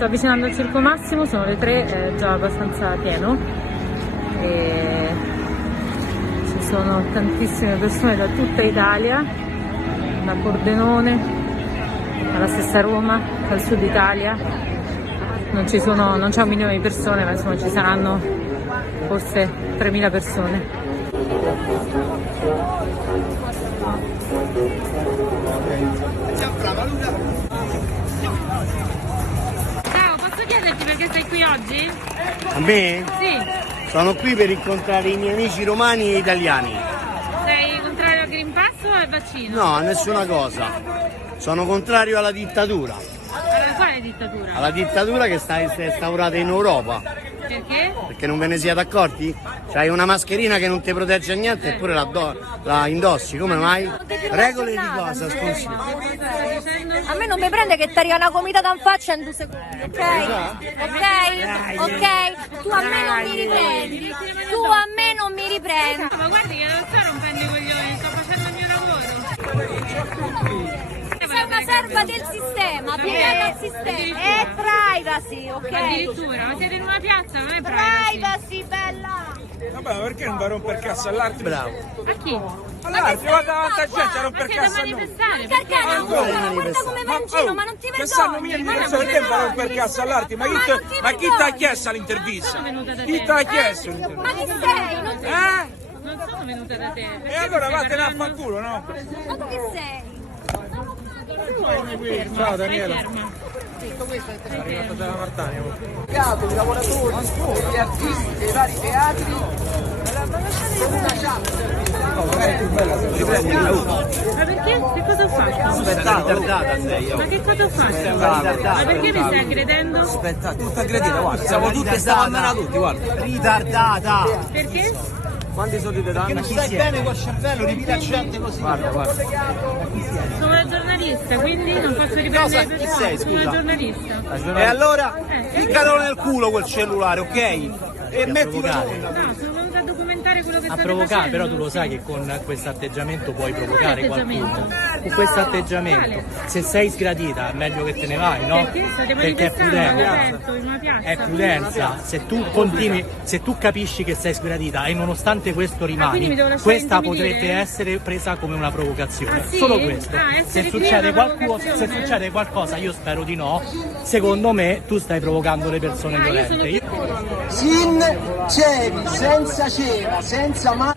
sto avvicinando al Circo Massimo, sono le 3, è già abbastanza pieno e ci sono tantissime persone da tutta Italia, da Pordenone alla stessa Roma, dal sud Italia. Non c'è 1 milione di persone, ma insomma ci saranno forse 3.000 persone. Ciao, posso chiederti perché sei qui oggi? A me? Sì. Sono qui per incontrare i miei amici romani e italiani. Sei contrario al Green Pass o al vaccino? No, a nessuna cosa. Sono contrario alla dittatura. Allora, quale dittatura? Alla dittatura che si è instaurata in Europa. Perché? Perché non ve ne siete accorti? C'hai una mascherina che non ti protegge a niente eppure la indossi, come mai? Regole di cosa, scusi? A me non mi prende che ti arriva una comitata in faccia in 2 secondi, ok? Ok? Tu a me non mi riprendi. Tu a me non mi riprendi. Ma guardi che non sto rompendo i coglioni, sto facendo il mio lavoro. Sei una serva del sistema, piegata al sistema. È privacy, ok? Addirittura, ma siete in una piazza, non è privacy. Privacy, bella! Vabbè, ma perché non va a rompere cazzo all'arte? Bravo. A chi? All'arte, guarda quanta gente a Ma rompere siete a cazzo a noi. manifestare? Guarda come va in giro, ma non ti Che sanno vergogni? mia di persone che va a rompere cazzo all'arte? Ma chi ti ha chiesto l'intervista? Chi ti ha chiesto l'intervista? Ma chi sei? Non ti... Non sono venuta da te. E allora vattene a fanculo, no? Ma tu che sei? Ciao Daniela. È arrivata dalla Martania. I lavoratori, gli artisti dei vari teatri con una chat. Ma perché? Che cosa ho fatto? Ritardata sei, Ma che cosa ho fatto? Ma perché mi stai aggredendo? Aspetta, non sta aggredita, guarda. Siamo tutti, stavamo tutti, guarda. Ritardata! Perché? Quanti soldi ti danno? Che non stai bene col cervello, ripeti a gente così. Guarda. Sono una giornalista, quindi non posso riprendere le Chi persone. sei, Sono una scusa? giornalista. E allora, ficcalo nel culo quel cellulare, ok? E mettilo No, sono venuta a documentare quello che a state provocare, facendo. però tu lo sai che con questo atteggiamento puoi provocare Quale qualcuno. atteggiamento? Con questo atteggiamento, Quale? se sei sgradita è meglio che te ne vai, no? Perché state Perché è manifestando prudenza. all'aperto, in una piazza? È prudenza, se tu continui, se tu capisci che sei sgradita e nonostante questo quindi rimani, mi devo lasciare questa intimidire? potrebbe essere presa come una provocazione. Ah, sì? Solo questo. Ah, Se essere qui è succede, una se provocazione? succede qualcosa, io spero di no, secondo me tu stai provocando le persone Ah, io sono violente. Sincevi, senza cena, senza ma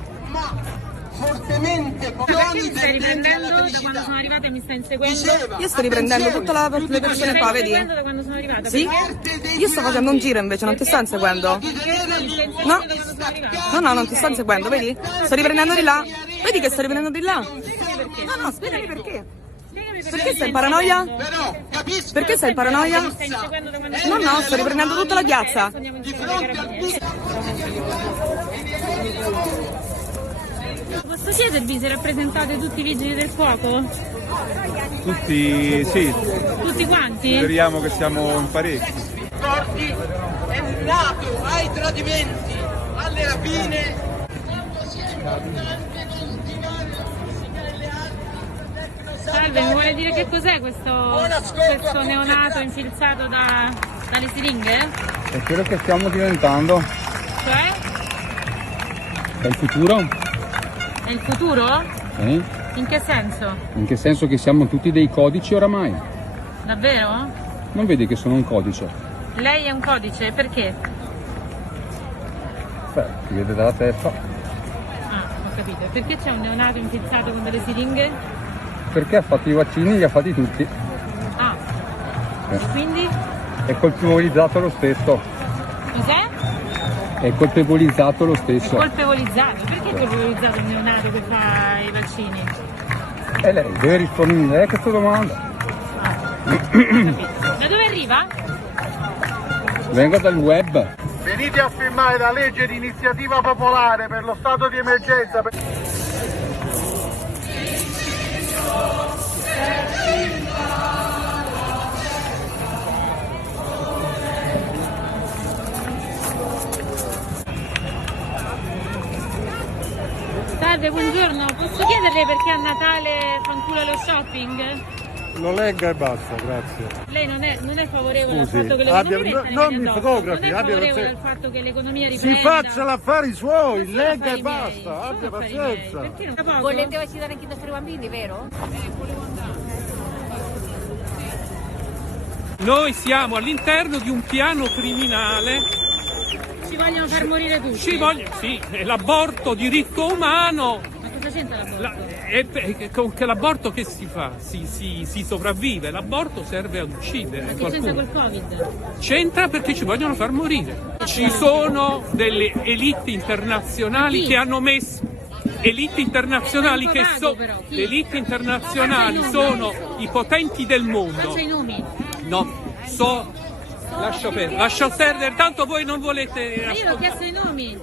fortemente Ma perché mi stai riprendendo da quando sono arrivata e mi stai inseguendo? Io sto riprendendo tutte le persone Mi qua, stai vedi? inseguendo da quando sono arrivata? Sì? Perché? Io sto facendo un giro invece, non ti sto inseguendo. Mi stai inseguendo No? da quando sono arrivata? No, non ti sto inseguendo, vedi? Sto riprendendo di là. Vedi che sto riprendendo di là? Perché? No, spiegami perché. Spiegami Perché sei in paranoia? Perché sei in paranoia? Mi stai inseguendo da quando No, no, sto riprendendo tutta la piazza. Adesso andiamo insieme ai carabinieri. Posso chiedervi se rappresentate tutti i vigili del fuoco? Tutti, sì, Tutti quanti? speriamo che siamo in parecchi. ricordi è nato ai tradimenti, alle rapine. Salve, mi vuole dire che cos'è questo neonato infilzato dalle siringhe? È quello che stiamo diventando. Cioè? È il futuro? È il futuro? Sì. In che senso? In che senso che siamo tutti dei codici oramai? Davvero? Non vedi che sono un codice? Lei è un codice? Perché? Beh, si vede dalla testa. Ah, ho capito. Perché c'è un neonato infilzato con delle siringhe? Perché ha fatto i vaccini, li ha fatti tutti. Ah, e quindi? È colpevolizzato lo stesso. Cos'è? È colpevolizzato lo È stesso. colpevolizzato. Perché è colpevolizzato il neonato che fa i vaccini? E lei deve rispondermi lei a questa domanda. Da dove arriva? Venga dal web. Venite a firmare la legge di iniziativa popolare per lo stato di emergenza. Salve, buongiorno. Posso chiederle perché a Natale fanculo lo shopping? Lo legga e basta, grazie. Lei non è favorevole Scusi, al fatto che l'economia non mi fotografi, non è abbia favorevole al pazienza. fatto che l'economia riprenda. Si faccia l'affari suoi, legga e Affari miei, basta, abbia affari miei. pazienza. Perché non da poco? Volete visitare anche i nostri bambini, vero? Noi siamo all'interno di un piano criminale. Ci vogliono far morire tutti. Sì, è l'aborto, diritto umano. Ma cosa c'entra l'aborto? Con che l'aborto che si fa? Si sopravvive, l'aborto serve ad uccidere. Ma che qualcuno. c'entra col Covid? C'entra perché ci vogliono far morire. Ci sono delle elite internazionali che hanno messo. Elite internazionali che sono. Le elite internazionali sono i potenti del mondo. Faccia i nomi. No, lascio perdere, tanto voi non volete. Ma io ho chiesto i nomi.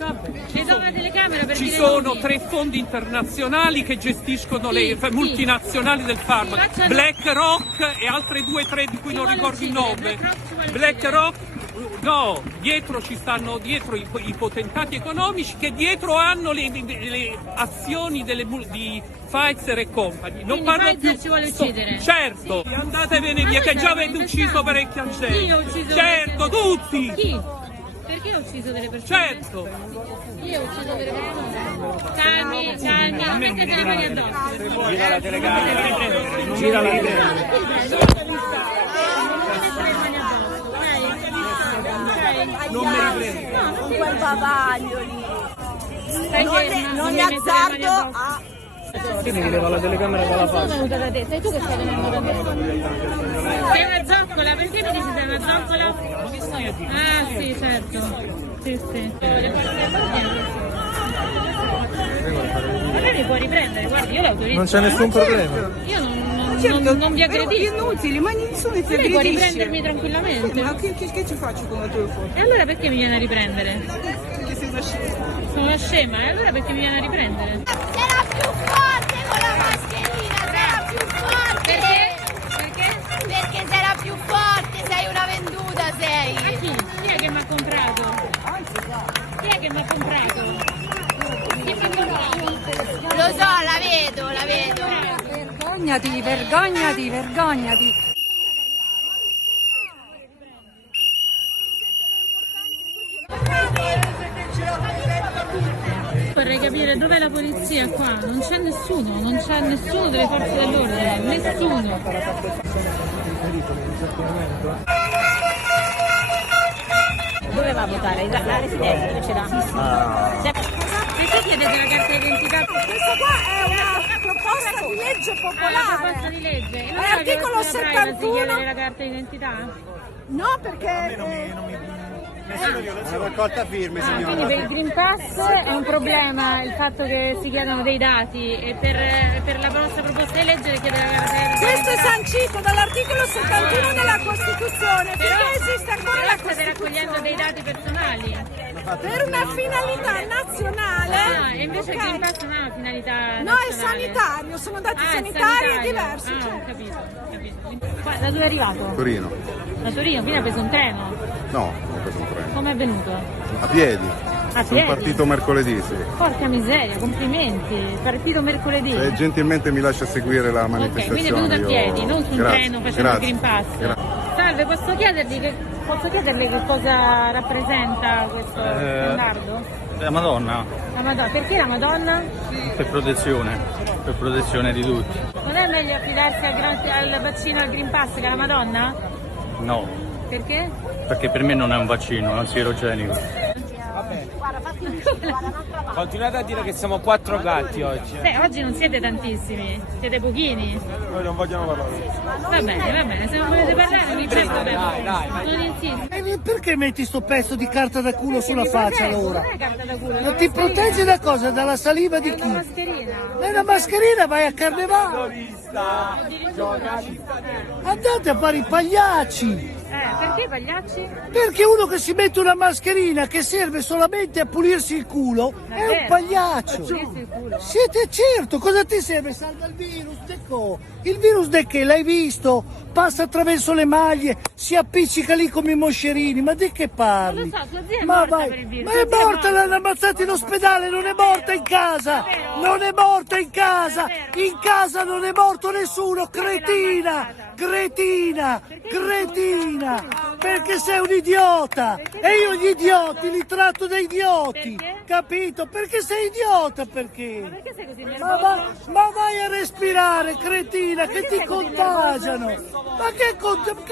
Le do la telecamera per Ci dire i sono nomi. 3 fondi internazionali che gestiscono le multinazionali del farmaco, Faccia- BlackRock e altre 2 o 3 di cui Chi non vuole ricordo il uccidere? nome. BlackRock ci vuole BlackRock, no, dietro ci stanno i potentati economici che dietro hanno le azioni di Pfizer e Company. Non Quindi parlo Pfizer più. ci vuole uccidere? Certo, andatevene via che già avete ucciso parecchia gente. Io ho ucciso Certo, tutti. Chi? Perché ho ucciso delle persone? Certo. Io ho ucciso delle persone. Calmi, non mettete le mani addosso. Gira la telecamera. Gira la telecamera. Non mi riprendo. Con quel bavaglio lì. Non è azzardo a... Quindi mi leva la telecamera dalla sono venuta da te, sei tu che stai venendo da me. Sei una zoccola, perché mi dici sei una zoccola? Ah sì, certo. Sì. Ma lei mi può riprendere, guardi, io l'autorizzo. Non c'è nessun problema. Io non vi aggredisco. Inutili, ma nessuno ti Lei può aggredisce. riprendermi tranquillamente. Ma che ci faccio con la tua foto? E allora perché mi viene a riprendere? Perché sei una scema. Sono una scema, e allora perché mi viene a riprendere? Sarà più forte con la mascherina, sarà più forte! Perché? Perché sarà più forte, sei una venduta, sei! A chi? Chi è che mi ha comprato? Chi è che mi ha comprato? Chi mi ha comprato? Lo so, la vedo. Vergognati. Vorrei capire dov'è la polizia qua, non c'è nessuno delle forze dell'ordine, nessuno. Dove va a votare? La residenza dove ce l'ha? Perché chiedete la carta d'identità? Questa qua è una proposta di legge Ah, la popolare. proposta di legge. E non È era articolo che la privacy 71. chiedere la carta d'identità? No, perché È una raccolta firme, Quindi signora. per il Green Pass è un problema il fatto che si chiedano dei dati e per la vostra proposta di legge chiedere la carta d'identità. questo è sancito dall'articolo 71 della Costituzione. Però Finché esiste ancora la state raccogliendo dei dati personali. per una finalità nazionale. E invece il Green Pass non ha una finalità No, è nazionale. sanitario, sono dati Ah, è sanitari, è sanitario. diverso. Ah, cioè. ho capito. Qua, da dove è arrivato? Torino. Da Torino, quindi ha preso un treno. No, ho preso un treno. Come è venuto? A piedi. A Sono piedi? partito mercoledì, sì. Porca miseria, complimenti. Partito mercoledì. Se gentilmente mi lascia seguire la Ok, manifestazione. quindi è venuto a io- piedi, non su un Grazie, treno facendo grazie, il Green Pass. grazie. Salve, posso chiederle che cosa rappresenta questo standardo? La Madonna, La Madonna. Perché la Madonna? per protezione di tutti. Non è meglio affidarsi al vaccino al Green Pass che alla Madonna? No, Perché? perché per me non è un vaccino, è un sierogenico. Continuate a dire che siamo 4 gatti oggi. Oggi non siete tantissimi, siete pochini. Noi non vogliamo parlare. Va bene, se non volete parlare non c'è problema. Dai. Non insisto. Perché metti sto pezzo di carta da culo sulla faccia allora? Non è carta da culo, è Ma una ti mascherina. proteggi da cosa? Dalla saliva di È una chi? mascherina. Ma è una mascherina, vai a carnevale! Addirittura. Andate a fare i pagliacci! perché i pagliacci? Perché uno che si mette una mascherina che serve solamente a pulirsi il culo è un pagliaccio. Siete certo, cosa ti serve? Salva il virus, il virus de che? L'hai visto? Passa attraverso le maglie, si appiccica lì come i moscerini, ma di che parli? Non lo so, tua zia è Ma morta vai, per il virus. ma è morta, l'hanno ammazzata in ospedale, non è morta in casa, non è morta in casa non è morto nessuno, cretina, perché sei un idiota e io gli idioti li tratto da idioti, capito? Perché sei idiota, perché? Ma perché sei così Ma vai a respirare, cretina, che ti contagiano. Ma che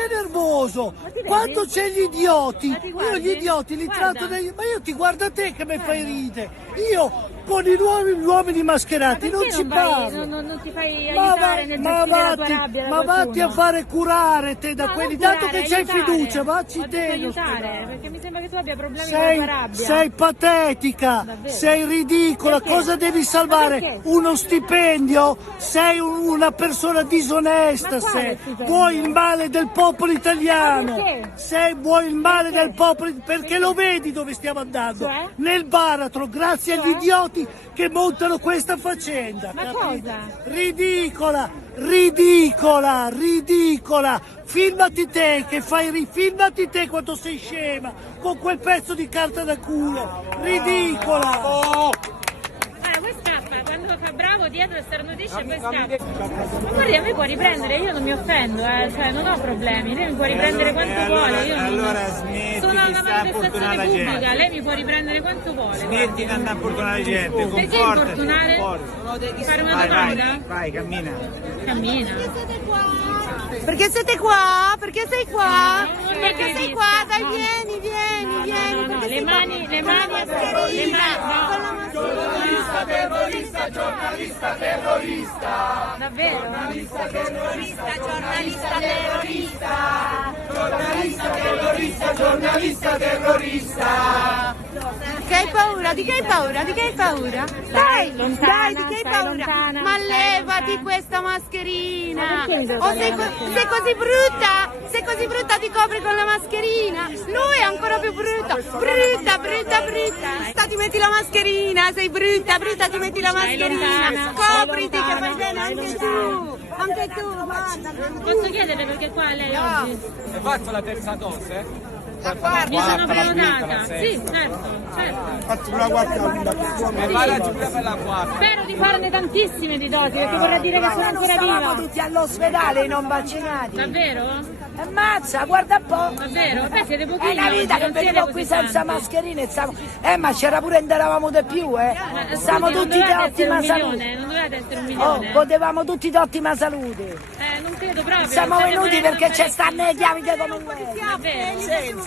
nervoso! Quando c'è gli idioti, io gli idioti li tratto dai... Ma io ti guardo a te che mi fai ridere. Io con gli uomini mascherati non ci parlo. Non ti fai aiutare nel gestire la tua rabbia? Ma vatti a fare curare te da quelli, dato che c'hai fiducia, vacci te. Aiutare, perché mi sembra che tu abbia problemi con la tua rabbia. Sei patetica, sei ridicola, cosa devi salvare? Uno stipendio? Sei una persona disonesta, vuoi il male del popolo italiano, vuoi il male del popolo, perché lo vedi dove stiamo andando? Nel baratro, grazie agli idioti che montano questa faccenda. Ma cosa? Ridicola! Filmati te che filmati te quando sei scema con quel pezzo di carta da culo. Ridicola! Poi scappa, quando fa bravo dietro starnutisce e poi scappa. Ma guardi, a me può riprendere, io non mi offendo, cioè non ho problemi, lei mi può riprendere quanto vuole, io sono una manifestazione pubblica, lei mi può riprendere quanto vuole. Smetti di andare a importunare la gente, perché importunare? Fare una domanda? Vai, cammina. Perché siete qua? Perché sei qua? Perché sei qua? Dai, vieni. No, le mani. Terrorista, giornalista, terrorista. Davvero? Giornalista, terrorista. Che hai paura? Di che hai paura? Dai, di che hai paura? Lontana, ma levati questa mascherina. O sei così brutta? Sei così brutta, ti copri con la mascherina. Lui è ancora più brutta. Brutta. Ti metti la mascherina, sei brutta, ti metti la mascherina. Copriti che fai bene anche tu. Guarda. Posso chiedere perché qua lei oggi? Hai fatto la terza dose? Mi sono prenotata, sì, certo. Fatti una quarta per la quarta. Spero di farne tantissime di dosi, perché vorrà dire che sono ancora viva. Stavamo tutti all'ospedale non vaccinati. Davvero? Ammazza, guarda un po'. Davvero? Beh, siete pochini. È una vita che venivo qui senza mascherine e stavo... ma c'era pure eravamo di più, Siamo tutti di ottima salute. Non dovete essere 1 milione. Potevamo tutti di ottima salute. Non credo proprio. Siamo venuti perché c'è stanno i chiavi come lei. Davvero? Senti,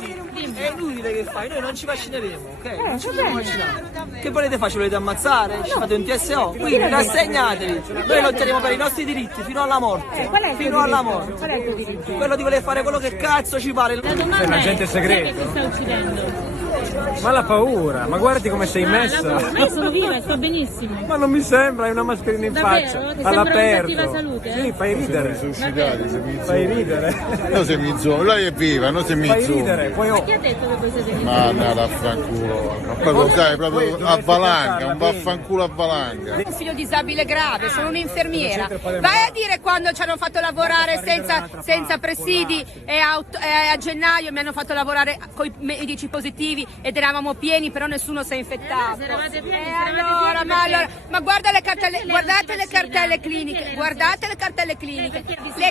è inutile che fai, noi non ci vaccineremo, ok? Non ci dobbiamo vaccinare. Che volete fare? Ci volete ammazzare? Ci fate un TSO? Quindi rassegnatevi. Noi lotteremo per i nostri diritti fino alla morte. Fino alla morte. Qual è il tuo diritto? Quello di voler fare quello che cazzo ci pare. La domanda un agente segreto. Chi è che ti sta uccidendo? Ma la paura, ma guardi come sei messa. Ma io sono viva e sto benissimo. Ma non mi sembra, hai una mascherina in Davvero? faccia. Ti sembra una cattiva salute? Sì, fai ridere. Fai ridere. No, sei mizzo, lei è viva, non sei mizzo. Fai ridere, poi Ma chi ha detto che voi siete vivi? Ma andate a fanculo. Proprio, sai, proprio a valanga, un vaffanculo a valanga. Un figlio disabile grave, sono un'infermiera. Vai a dire quando ci hanno fatto lavorare senza presidi e a gennaio mi hanno fatto lavorare con i medici positivi ed eravamo pieni, però nessuno si è infettato. Ma guarda le cartelle, guardate le cartelle cliniche, le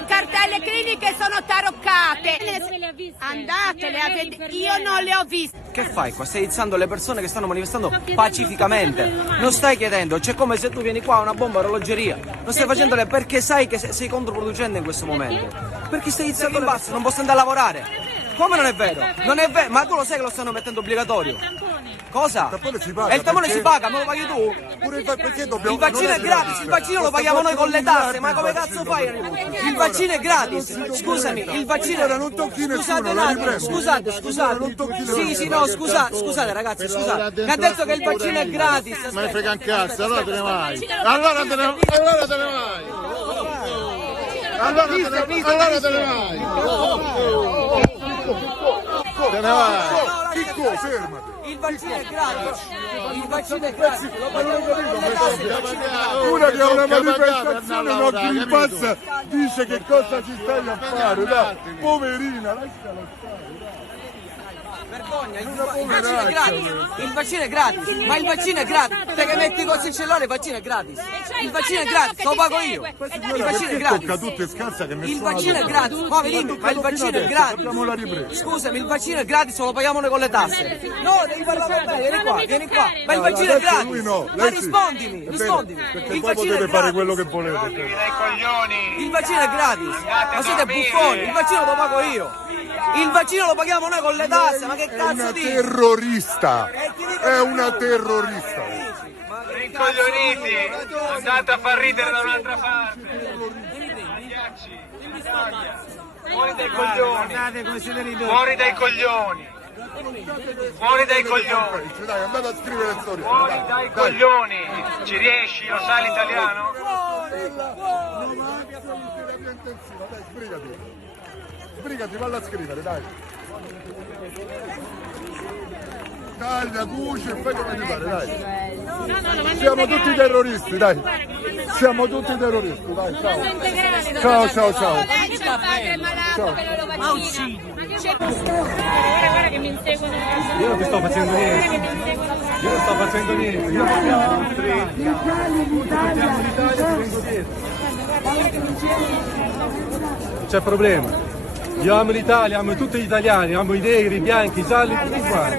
cartelle cliniche sono taroccate. Dove le ha viste? Andatele a vedere, io non le ho viste. Che fai qua? Stai iniziando le persone che stanno manifestando pacificamente. Non stai chiedendo, c'è come se tu vieni qua a una bomba a orologeria. Non stai facendole perché sai che sei controproducente in questo momento. Perché stai iniziando in basso, non posso andare a lavorare. Come non è vero? Non è vero, ma tu lo sai che lo stanno mettendo obbligatorio. Cosa? E il tampone si paga, me lo paghi tu? Perché dobbiamo... Il vaccino è gratis, il vaccino lo paghiamo noi con le tasse, ma come cazzo fai? Il vaccino è gratis, scusami, il vaccino... Non tocchi nessuno, la riprendo. Scusate. Sì, no, scusate ragazzi, scusate. Che ha detto che il vaccino è gratis. Ma ne frega un cazzo, allora te ne vai. Allora te ne vai. Allora te ne vai. se ne va. Chicco, fermati. Il vaccino è gratis. Il vaccino è gratis. Lo paghiamo con le tasse. Una che ha una manifestazione, no, Green Pass, dice che cosa ci stai a fare, dai, poverina, lasciala stare. Vergogna, il vaccino è gratis, il vaccino è gratis, ma il vaccino è gratis, te che metti così il cellulare il vaccino è gratis, il vaccino è gratis, lo pago io, il vaccino è gratis, il vaccino è gratis, ma dimmi, ma il vaccino è gratis, scusami, il vaccino è gratis, lo paghiamo noi con le tasse, no, devi parlare con me, vieni qua, ma il vaccino è gratis, ma rispondimi, perché poi potete fare quello che volete. Il vaccino è gratis, ma siete buffoni, il vaccino lo pago io. Il vaccino lo paghiamo noi con le tasse, ma che cazzo dici? Terrorista! È una terrorista! Rincoglioniti! Andate a far ridere da un'altra parte! Fuori dai coglioni! Fuori dai coglioni! Fuori dai coglioni! Dai, andate a scrivere storie! Fuori dai coglioni! Ci riesci? Lo sai l'italiano? Dai, sbrigati! Sbrigati, valla a scrivere, dai. Taglia, cuce e fai come ti pare, dai. Siamo tutti terroristi, dai. Siamo tutti terroristi, dai. Ciao. Ciao. Lei c'è il padre malato che lo vaccina. Guarda che mi inseguono. Io non ti sto facendo niente. Io non sto facendo niente. Io non c'è problema. Io amo l'Italia, amo tutti gli italiani, amo i neri, i bianchi, i gialli, tutti quanti.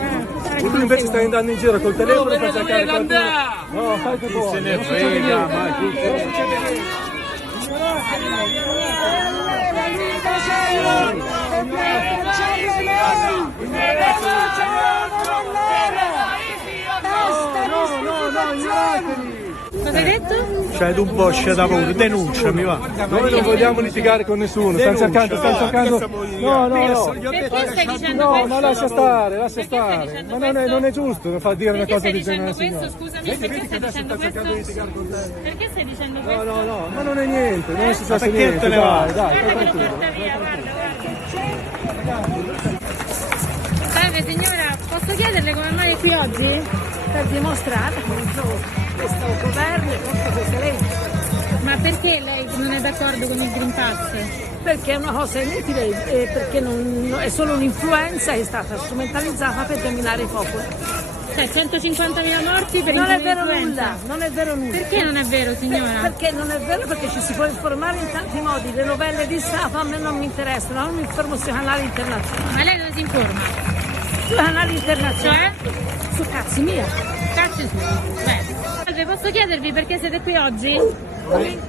E tu invece stai andando in giro col telefono per cercare qualcuno. No, fai che vuoi. Se ne frega, ma chi se ne Cosa hai detto? C'è un boscia da voi, denunciami, va. Noi non vogliamo litigare con nessuno, stanno cercando. No. Perché stai dicendo questo? No, lascia stare. Ma non è giusto far dire una cosa di genere. Scusami, perché stai dicendo questo? Perché stai dicendo questo? No, ma non è niente, non è successo niente. Dai, tranquillo. Salve signora, posso chiederle come mai è qui oggi? Per dimostrare contro questo governo e contro queste leggi. Ma perché lei non è d'accordo con il Green Pass? Perché è una cosa inutile, perché è solo un'influenza, è stata strumentalizzata per dominare i popoli. Cioè 150.000 morti per non è vero influenza. Non è vero nulla. Perché non è vero, signora? Perché non è vero, perché ci si può informare in tanti modi. Le novelle di Stato a me non mi interessano, non mi informo sui canali internazionali. Ma lei dove si informa? Sui canali internazionali. Cioè? Su cazzi mia. Cazzi suoi. Beh. Salve, posso chiedervi perché siete qui oggi?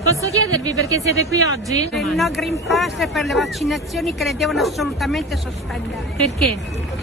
Posso chiedervi perché siete qui oggi? Il no Green Pass per le vaccinazioni che le devono assolutamente sospendere. Perché?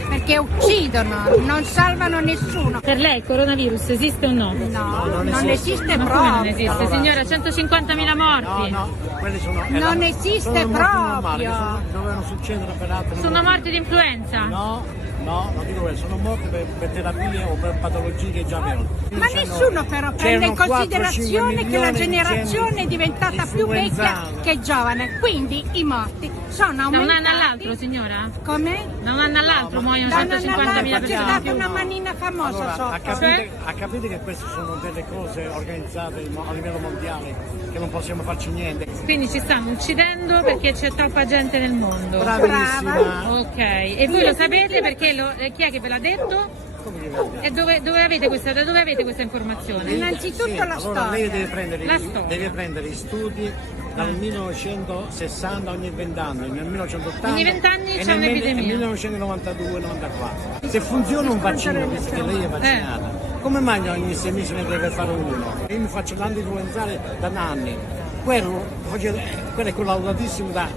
Perché uccidono, non salvano nessuno. Per lei il coronavirus esiste o no? No, non esiste Ma proprio. non esiste, signora, 150.000 morti. No, quelli sono... Non esiste proprio. Dovevano succedere per altri. Sono morti di influenza? No, non dico quello, sono morti per terapie o per patologie che già avevano. Ma nessuno però prende in considerazione che la generazione è diventata più vecchia che giovane, quindi i morti sono aumentati. Da un anno all'altro, signora? Come? Da un anno all'altro muoiono 150.000 persone. C'è stata una manina famosa sopra. Capite che queste sono delle cose organizzate a livello mondiale, che non possiamo farci niente. Quindi ci stiamo uccidendo perché c'è troppa gente nel mondo. Bravissima. Ok, e voi lo sapete perché chi è che ve l'ha detto? E dove avete questa informazione? Innanzitutto la storia. Lei deve prendere gli studi dal 1960 ogni 20 anni, nel 1980 ogni 20 anni c'è un'epidemia. Nel 1992-94. Se funziona un vaccino, visto che lei è vaccinata, come mai ogni 6 mesi ne deve fare uno? Io mi faccio l'anti-influenzale da anni, quello è collaudatissimo da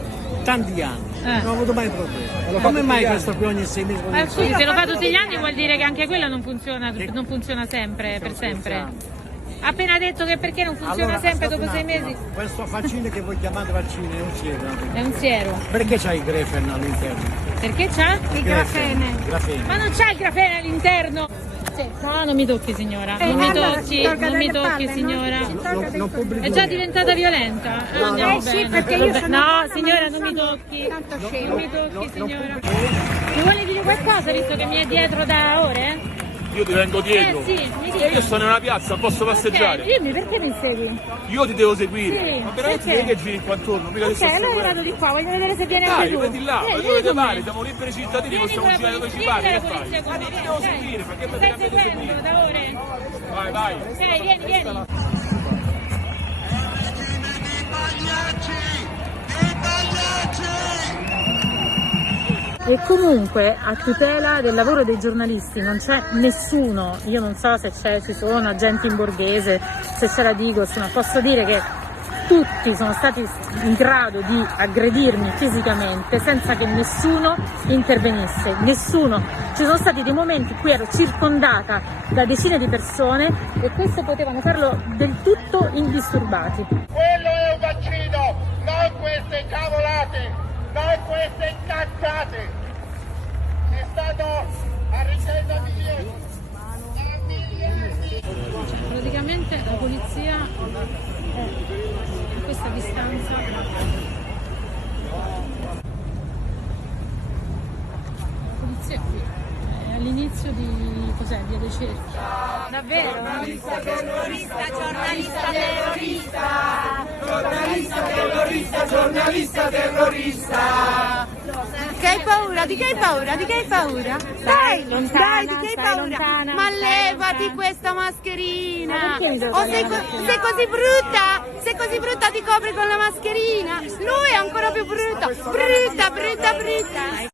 tanti anni, non ho avuto mai problemi. Come mai questo qui ogni 6 mesi? Scusi, se lo fa tutti gli anni vuol dire che anche quello non funziona sempre, per sempre. Ha appena detto che perché non funziona sempre dopo 6 mesi? Questo vaccino che voi chiamate vaccino è un siero. È un siero. Perché c'ha il grafene all'interno? Perché c'ha? Il grafene. Ma non c'ha il grafene all'interno! No, non mi tocchi signora, non mi tocchi signora. È già diventata violenta. Sì, perché io sono no, signora, non mi tocchi. Non mi tocchi, signora. Mi vuole dire qualcosa? cosa visto che mi è dietro da ore? Io ti vengo dietro. Sì, mi dica. Io sto nella piazza, posso passeggiare. Dimmi, perché mi segui? Io ti devo seguire. Sì, Ma veramente perché? che giri qua intorno? Mica ti sto Ok, allora seguendo. vado di qua, voglio vedere se viene anche Dai, tu. vedi là, ma dove ti pare? Siamo liberi cittadini, possiamo girare dove ci pare. Che fai? Polizia con me, Ma ti devo dai. seguire, perché Mi stai seguendo da ore? Vai, vai. Ok, vieni. E comunque a tutela del lavoro dei giornalisti non c'è nessuno, io non so se ci sono agenti in borghese, se c'è la Digos, ma posso dire che tutti sono stati in grado di aggredirmi fisicamente senza che nessuno intervenisse, nessuno. Ci sono stati dei momenti in cui ero circondata da decine di persone e queste potevano farlo del tutto indisturbati. Quello è un vaccino, non queste cavolate, non queste cazzate. È stato arricchendo milioni. Praticamente la polizia è a questa distanza. La polizia è qui, è all'inizio di cos'è? Via dei Cerchi. Davvero? Giornalista terrorista, giornalista terrorista, Giornalista terrorista, giornalista terrorista. Che hai paura? Di che hai paura? Di che hai paura? Dai, lontana, dai, di che hai stai paura? lontana, Ma stai levati lontana. questa mascherina. Ma perché mi devo O togliere la mascherina? sei così brutta ti copri con la mascherina. Lui è ancora più brutto. Brutta.